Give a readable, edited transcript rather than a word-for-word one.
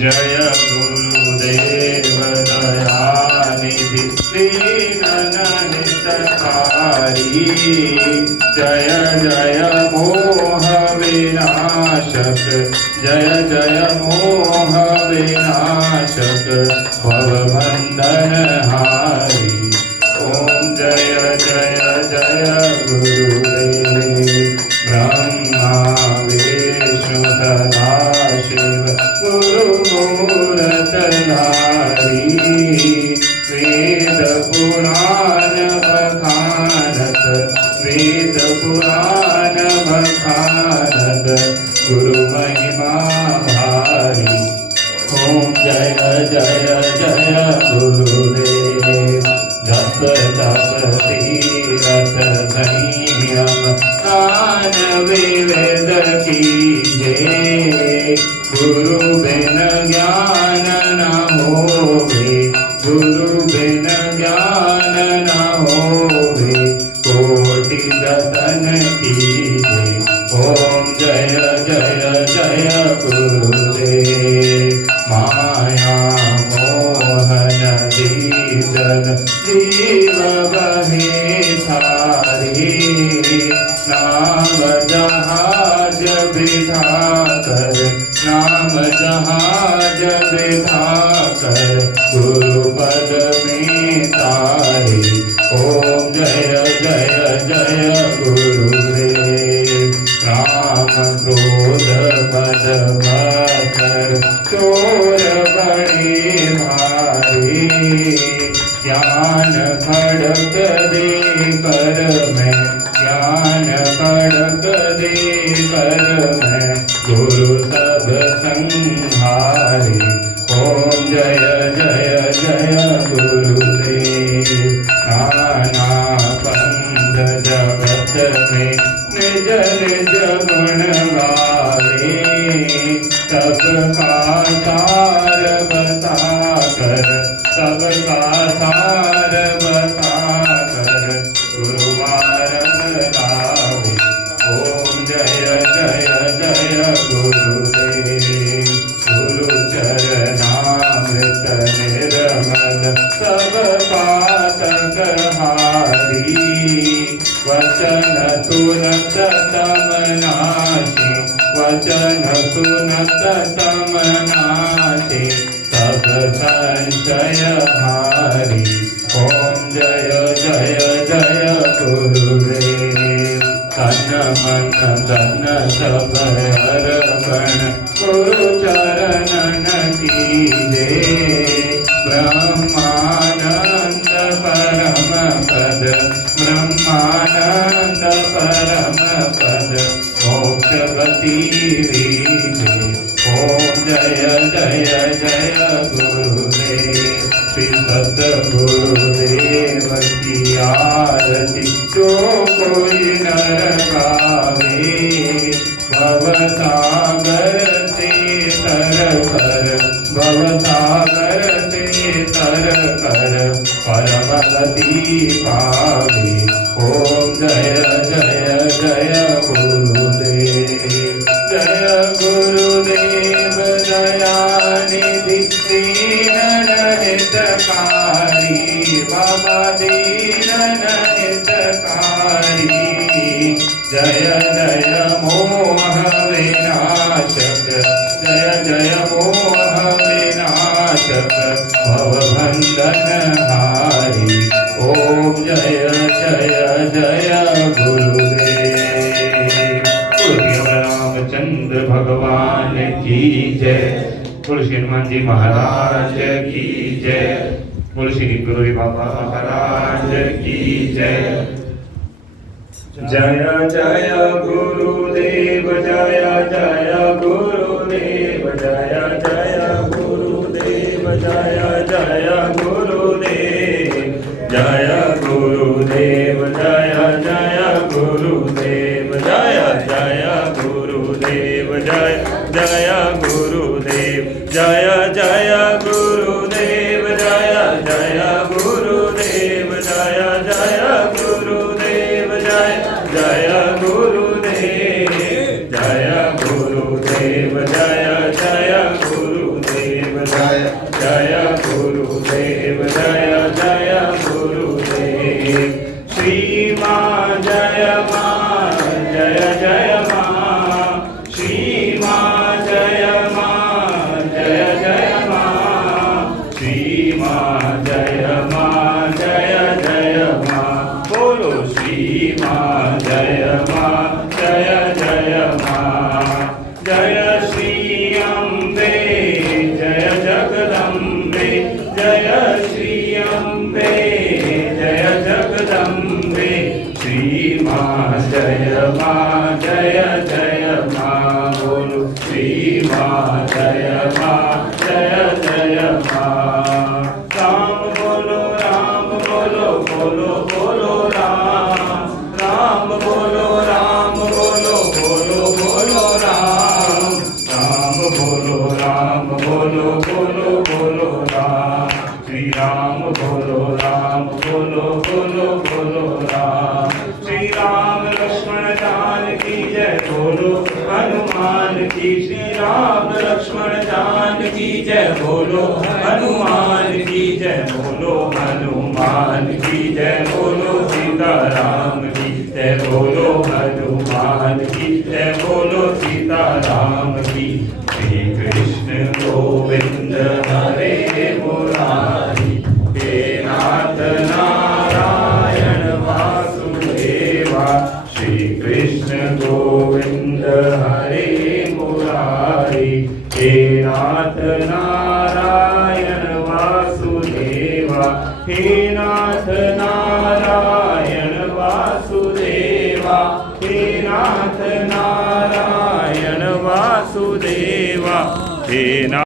जय गुरुदेव दयानिधि दीनहितकारी। जय जय मोह विनाशक, जय जय मोह विनाशक, भवबंधन हारी। ओम जय जय जय गुरुदेव। ब्रह्मा विष्णु सदा शिव गुरुमूर्तधारी। वेद पुराण बखानत, वेद पुराण बखानत, गुरु महिमा भारी। ओम जय जय जय गुरुदेव। जप तप तीरथ संयम दान विवेद कीजे। गुरु बिन ज्ञान न होवे, गुरु बिन ज्ञान न होवे, कोटि जतन कीजे। ओम जय जय जय गुरुदेव। माया मोहन दीदन जीव बहे सारी। नाम जहाज बिठाकर, नाम जहाज बिठाकर, गुरु पद में तारे। ओम जय जय जय गुरुदेव। राम क्रोध पद मकर, चोर बड़े भारी। ज्ञान खड़क दे कर मैं, ज्ञान खड़क दे कर मैं, गुरु सब संहारे। ओम जय जय जय गुरुदेव। नाना पंथ जगत में निज निज गुण गावे। सबका सार बता कर, सबका सार बता कर, गुरु मार्ग लावे। ओम जय जय जय गुरुदेव। गुरु चरणामृत निर्मल, सब पातक हारी। वचन सुनत तम नाशे, वचन सुनत तम नाशे, सब संशय हारी। ओम जय जय जय गुरुदेव। तन मन धन सब अर्पण, गुरु चरणन कीजे। ब्रह्मानंद परम पद, ब्रह्मानंद परम पद, मोक्ष गति रीजे। ओम जय जय जय गुरुदेव। श्री सद्गुरुदेव की आरती जो कोई नर गावे। भवसागर से तर कर, भवसागर से तर कर, परम गति पावे। ओम जय जय जय गुरुदेव। जय गुरुदेव दयानिधि दीनहितकारी। बाबा दीनहितकारी। जय जय मोह विनाशक, जय जय मोह विनाशक, भवबंधन हारी। ओम जय जय जय गुरुदेव। रामचंद्र भगवान की जय। तुलसी हनुमान जी महाराज की जय। तुलसी गुरु बाबा महाराज की जय। जय जय गुरुदेव, जय जय गुरुदेव, जय जय गुरुदेव, जय जय गुरुदेव, जय गुरुदेव, जय जय गुरुदेव, जय जय गुरुदेव, जय जय गुरुदेव, जय जय गुरुदेव, जय जय गुरुदेव, जय जय गुरुदेव, जय जय गुरुदेव, जय गुरुदेव, जय जय गुरुदेव। श्री माँ जय माँ जय जय माँ श्री माँ जय माँ जय जय माँ बोलो श्री माँ जय माँ जय जय माँ जय श्री अम्बे जय जगदम्बे जय श्री अम्बे जय जगदम्बे श्री माँ जय माँ जय जय माँ बोलो श्री माँ जय माँ जय जय माँ राम बोलो बोलो बोलो बोलो राम राम बोलो बोलो बोलो बोलो राम राम बोलो बोलो बोलो राम श्री राम बोलो बोलो बोलो राम श्री राम लक्ष्मण जानकी जय बोलो हनुमान की श्री राम लक्ष्मण जानकी जय बोलो हनुमान की जय बोलो हनुमान की जय बोलो सीताराम की जय बोलो हनुमान की जय बोलो सीताराम की श्री कृष्ण गोविंद हरे मुरारी हे नाथ नारायण वासुदेवा श्री कृष्ण गोविंद हरे मुरारी हे नाथ नारायण वासुदेवा हे नाथ नारायण वासुदेवा हे नाथ नारायण वासुदेवा हे नाथ